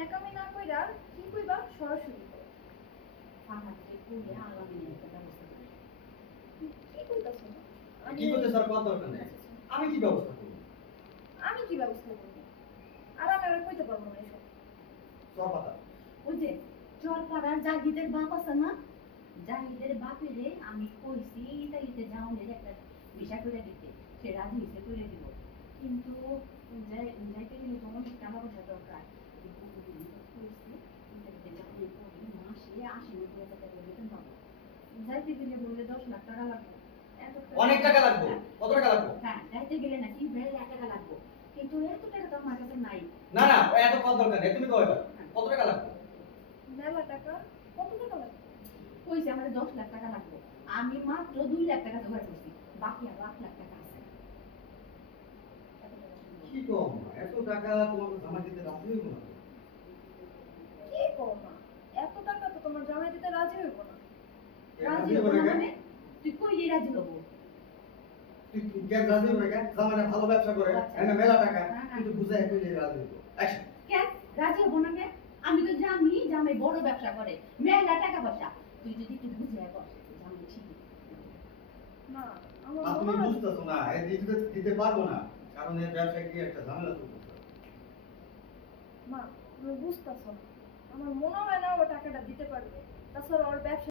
ন্যাকামি না কইরা কি কইবা সরাসরি কও। ফাহাদকে কইয়া আলামিন একটা ব্যবস্থা করে। কি কইতাছো? কি করতে স্যার কোন দরকার নেই। আমি কি ব্যবস্থা করব? আমি কি ব্যবস্থা করব? আর আমি আর কইতে পারবো না এসব। সব পাতা। ওই যে চরপাড়ার জাহিদের বাপ আছে না, জাহিদের বাপেরে আমি কইছি ইতালিতে যাওনের একটা ভিসা করে দিতে, সে রাজি হয়েছে করে দিব। কিন্তু যাইতে গেলে তো অনেক টাকা পয়সা দরকার। কইছি ইতালিতে যাওনের পরে মাসে ৮০-৯০ হাজার টাকা বেতন পাবো। যাইতে গেলে বলে ১০ লাখ টাকা লাগবে। অনেক টাকা লাগবে। কত টাকা লাগবে? হ্যাঁ, যাইতে গেলে নাকি ১.৫ লাখ টাকা লাগবে। কিন্তু এত টাকা তো আমার কাছে নাই। না না, এত কত দরকার নেই। তুমি কইবা কত টাকা লাগবে? মেলা টাকা? কত টাকা লাগবে? কইছে আমার ১০ লাখ টাকা লাগবে। আমি মাত্র ২ লাখ টাকা জোগাড় করছি, বাকি আর ৮ লাখ টাকা আছে। কি কম? এত টাকা তোমাকে জমা দিতে রাজি হইব না? কি কও মা? এত টাকা তো তোমার জামাই দিতে রাজি হইব না। রাজি হবো না মানে? তুই কইলি রাজি হবো? তুই কেন রাজি হইব না কেন? জামাইটা ভালো ব্যবসা করে, আচ্ছা। এনে মেলা টাকা, হ্যাঁ, হ্যাঁ। কিন্তু বুঝায় কইলে রাজি হইব। অ্যাকশন। কেন রাজি হবো না কেন? আমি তো জানি জামাই বড় ব্যবসা করে, মেলা টাকা পয়সা। তুই যদি একটু বুঝে কর, জামাই ঠিকই। মা, আমার আর তুমি মনে হয় বুঝতেছো না, এই দিতে পারবো না, কারণ এর ব্যবসায় কি একটা ঝামেলা চলতেছে। মা, তুমি বুঝতাছো না। আমার মনে হয় না ও টাকাটা দিতে পারবে। তাছাড়া ওর ব্যবসা